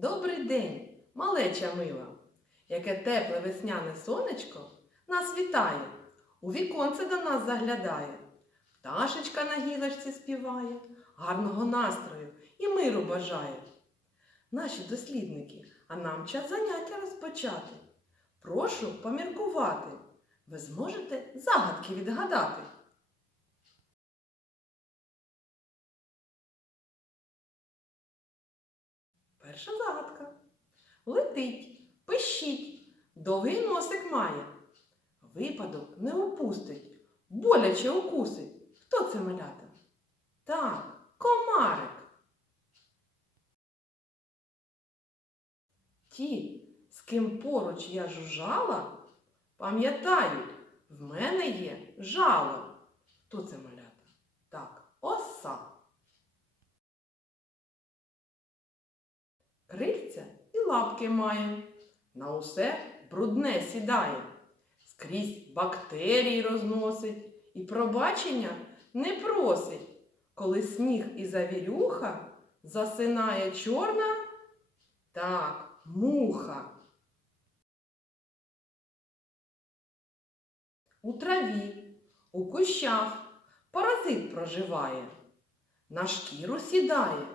Добрий день, малеча мила! Яке тепле весняне сонечко нас вітає, у віконце до нас заглядає. Пташечка на гілочці співає, гарного настрою і миру бажає. Наші дослідники, а нам час заняття розпочати. Прошу поміркувати. Ви зможете загадки відгадати. Перша загадка. Летить, пищить, довгий носик має. Випадок не упустить, боляче укусить. Хто це малята? Так, комарик. Ті, з ким поруч я жужжала, пам'ятають, в мене є жало. Хто це малята? Так, оса. Крильця і лапки має, на усе брудне сідає, скрізь бактерії розносить і пробачення не просить, коли сніг і завірюха засинає чорна, так, муха. У траві, у кущах паразит проживає, на шкіру сідає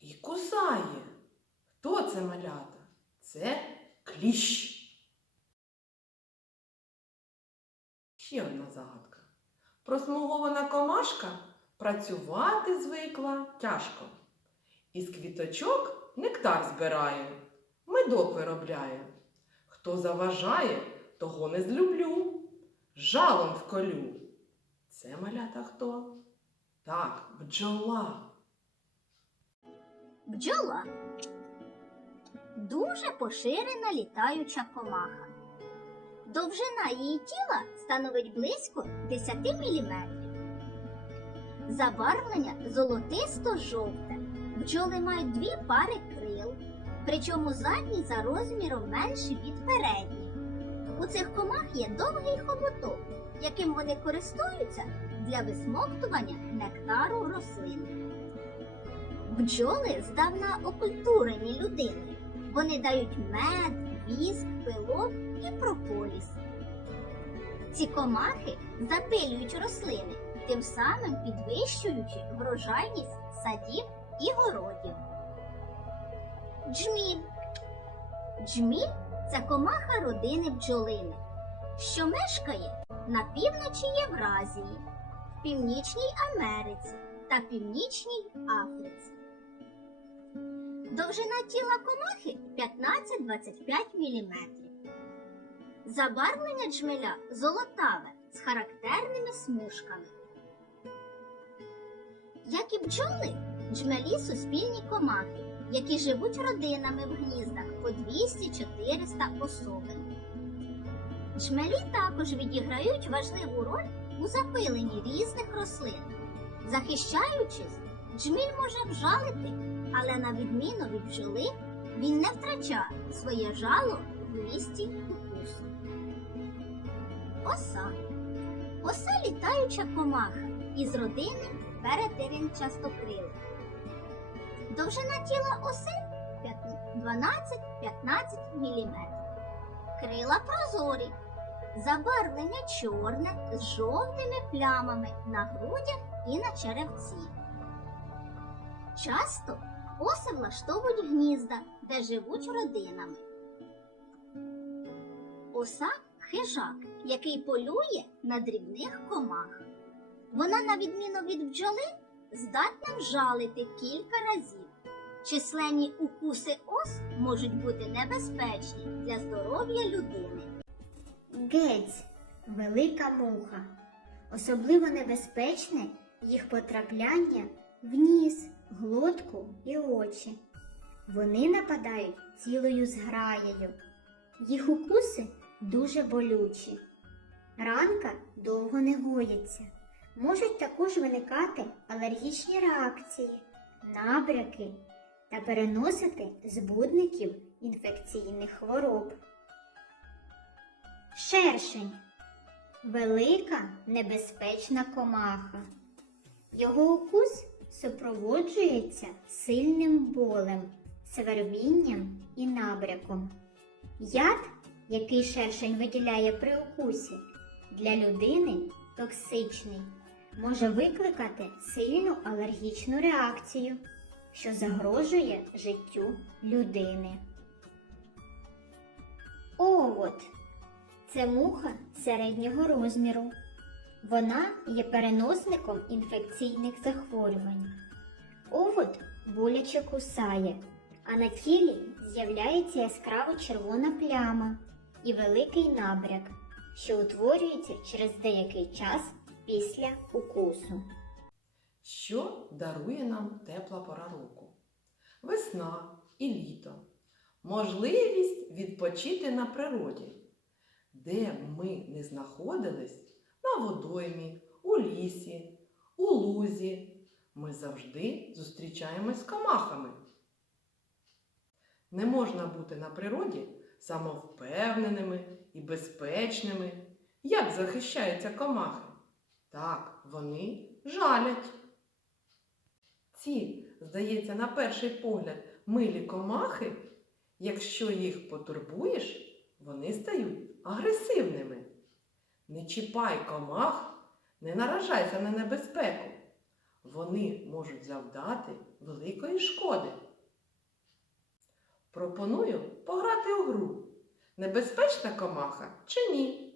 і кусає. Хто це малята? Це кліщ. Ще одна загадка. Просмугована комашка працювати звикла тяжко. Із квіточок нектар збирає, медок виробляє. Хто заважає, того не злюблю, жалом вколю. Це малята хто? Так, бджола. Бджола дуже поширена літаюча комаха. Довжина її тіла становить близько 10 мм. Забарвлення золотисто-жовте. Бджоли мають дві пари крил, причому задні за розміром менші від передніх. У цих комах є довгий хоботок, яким вони користуються для висмоктування нектару рослин. Бджоли здавна окультурені людиною. Вони дають мед, віск, пилок і прополіс. Ці комахи запилюють рослини, тим самим підвищуючи врожайність садів і городів. Джміль. Джміль це комаха родини бджолини, що мешкає на півночі Євразії, в Північній Америці та Північній Африці. Довжина тіла комахи 15-25 мм. Забарвлення джмеля золотаве з характерними смужками. Як і бджоли, джмелі суспільні комахи, які живуть родинами в гніздах по 200-400 особин. Джмелі також відіграють важливу роль у запиленні різних рослин. Захищаючись, джміль може вжалити, але на відміну від бджоли, він не втрачає своє жало в місті укусу. Оса. Оса літаюча комаха із родини перетиринчастокрилих. Довжина тіла оси 12-15 мм. Крила прозорі. Забарвлення чорне з жовтими плямами на грудях і на черевці. Часто оси влаштовують гнізда, де живуть родинами. Оса хижак, який полює на дрібних комах. Вона, на відміну від бджоли, здатна вжалити кілька разів. Численні укуси ос можуть бути небезпечні для здоров'я людини. Гець велика муха. Особливо небезпечне їх потрапляння в ніс, глотку і очі. Вони нападають цілою зграєю. Їх укуси дуже болючі. Ранка довго не гоїться. Можуть також виникати алергічні реакції, набряки та переносити збудників інфекційних хвороб. Шершень велика небезпечна комаха. Його укус супроводжується сильним болем, свербінням і набряком. Яд, який шершень виділяє при укусі, для людини токсичний, може викликати сильну алергічну реакцію, що загрожує життю людини. Овод це муха середнього розміру. Вона є переносником інфекційних захворювань. Овод боляче кусає, а на тілі з'являється яскраво червона пляма і великий набряк, що утворюється через деякий час після укусу. Що дарує нам тепла пора року? Весна і літо. Можливість відпочити на природі, де б ми не знаходились на водоймі, у лісі, у лузі. Ми завжди зустрічаємось з комахами. Не можна бути на природі самовпевненими і безпечними. Як захищаються комахи? Так, вони жалять. Ці, здається, на перший погляд, милі комахи, якщо їх потурбуєш, вони стають агресивними. Не чіпай комах, не наражайся на небезпеку. Вони можуть завдати великої шкоди. Пропоную пограти у гру. Небезпечна комаха чи ні?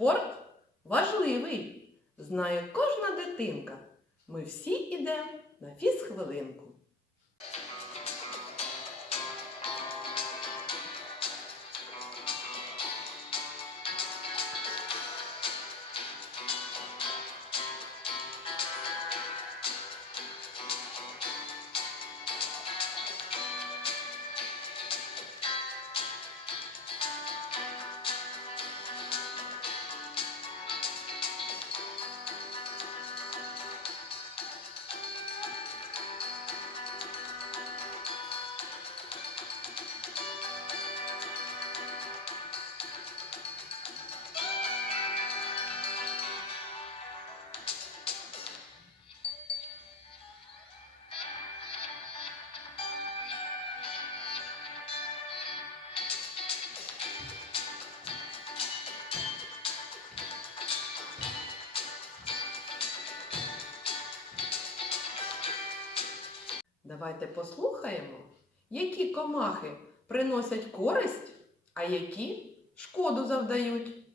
Спорт важливий, знає кожна дитинка. Ми всі йдемо на фізхвилинку. Давайте послухаємо, які комахи приносять користь, а які шкоду завдають.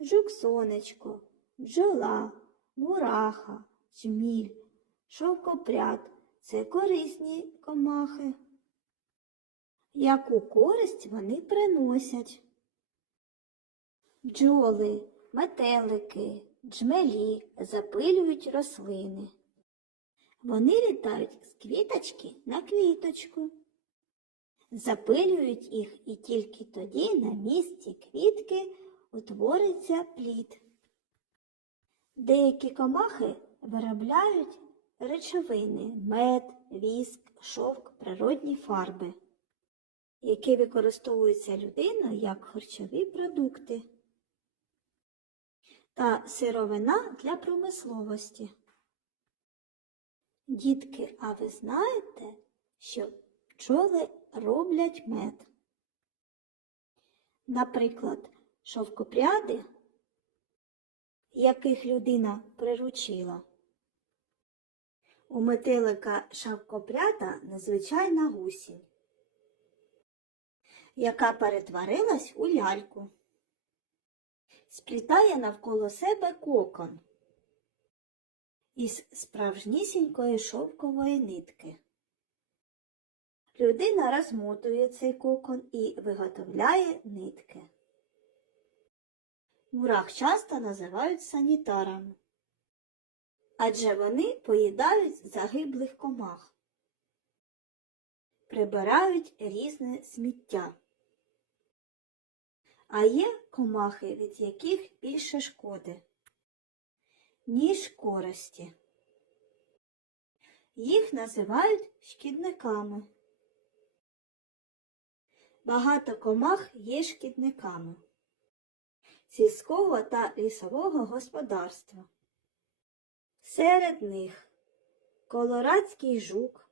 Жук сонечко, бджола, мураха, жміль, шовкопряд це корисні комахи. Яку користь вони приносять? Бджоли, метелики, джмелі запилюють рослини. Вони літають з квіточки на квіточку. Запилюють їх і тільки тоді на місці квітки утвориться плід. Деякі комахи виробляють речовини мед, віск, шовк, природні фарби, які використовуються людиною як харчові продукти та сировина для промисловості. Дітки, а ви знаєте, що пчоли роблять мед? Наприклад, шовкопряди, яких людина приручила. У метелика шовкопряда незвичайна гусінь, яка перетворилась у ляльку, сплітає навколо себе кокон із справжнісінької шовкової нитки. Людина розмотує цей кокон і виготовляє нитки. Мурах часто називають санітарами, адже вони поїдають загиблих комах, прибирають різне сміття. А є комахи, від яких більше шкоди, ніж користі. Їх називають шкідниками. Багато комах є шкідниками сільського та лісового господарства. Серед них колорадський жук,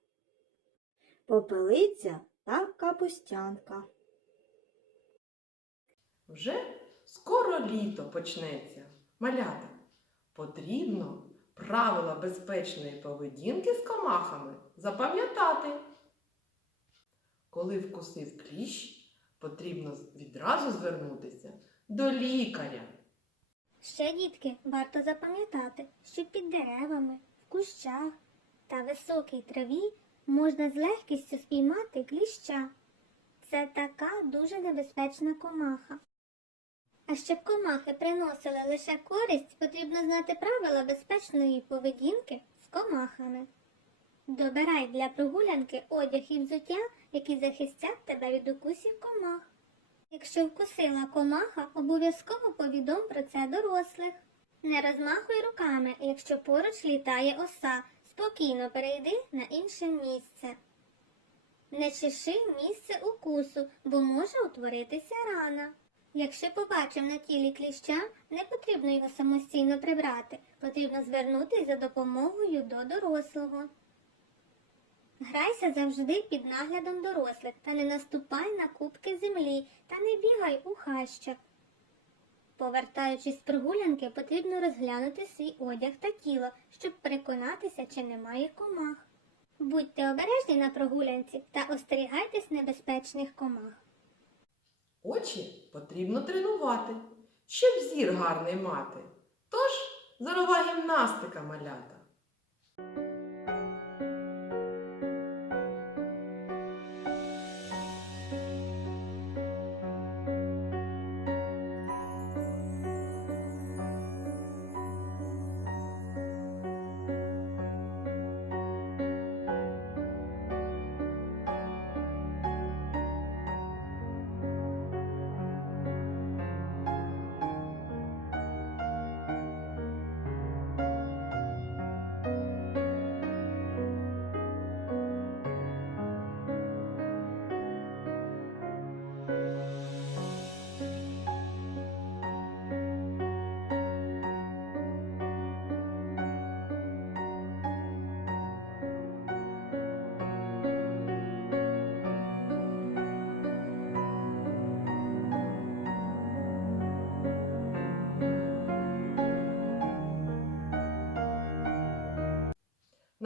попелиця та капустянка. Вже скоро літо почнеться. Малята. Потрібно правила безпечної поведінки з комахами запам'ятати. Коли вкусив кліщ, потрібно відразу звернутися до лікаря. Ще, дітки, варто запам'ятати, що під деревами, в кущах та високій траві можна з легкістю спіймати кліща. Це така дуже небезпечна комаха. А щоб комахи приносили лише користь, потрібно знати правила безпечної поведінки з комахами. Добирай для прогулянки одяг і взуття, які захистять тебе від укусів комах. Якщо вкусила комаха, обов'язково повідом про це дорослих. Не розмахуй руками, якщо поруч літає оса. Спокійно перейди на інше місце. Не чеши місце укусу, бо може утворитися рана. Якщо побачив на тілі кліща, не потрібно його самостійно прибрати, потрібно звернутися за допомогою до дорослого. Грайся завжди під наглядом дорослих та не наступай на кубки землі та не бігай у хащах. Повертаючись з прогулянки, потрібно розглянути свій одяг та тіло, щоб переконатися, чи немає комах. Будьте обережні на прогулянці та остерігайтесь небезпечних комах. Очі потрібно тренувати, щоб зір гарний мати. Тож зорова гімнастика малята.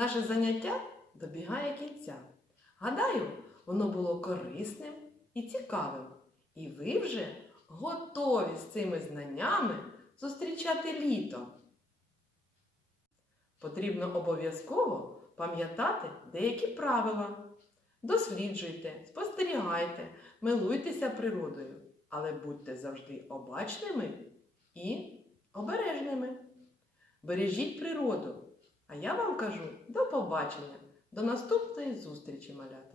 Наше заняття добігає кінця. Гадаю, воно було корисним і цікавим. І ви вже готові з цими знаннями зустрічати літо. Потрібно обов'язково пам'ятати деякі правила. Досліджуйте, спостерігайте, милуйтеся природою, але будьте завжди обачними і обережними. Бережіть природу. А я вам кажу до побачення, до наступної зустрічі, малята!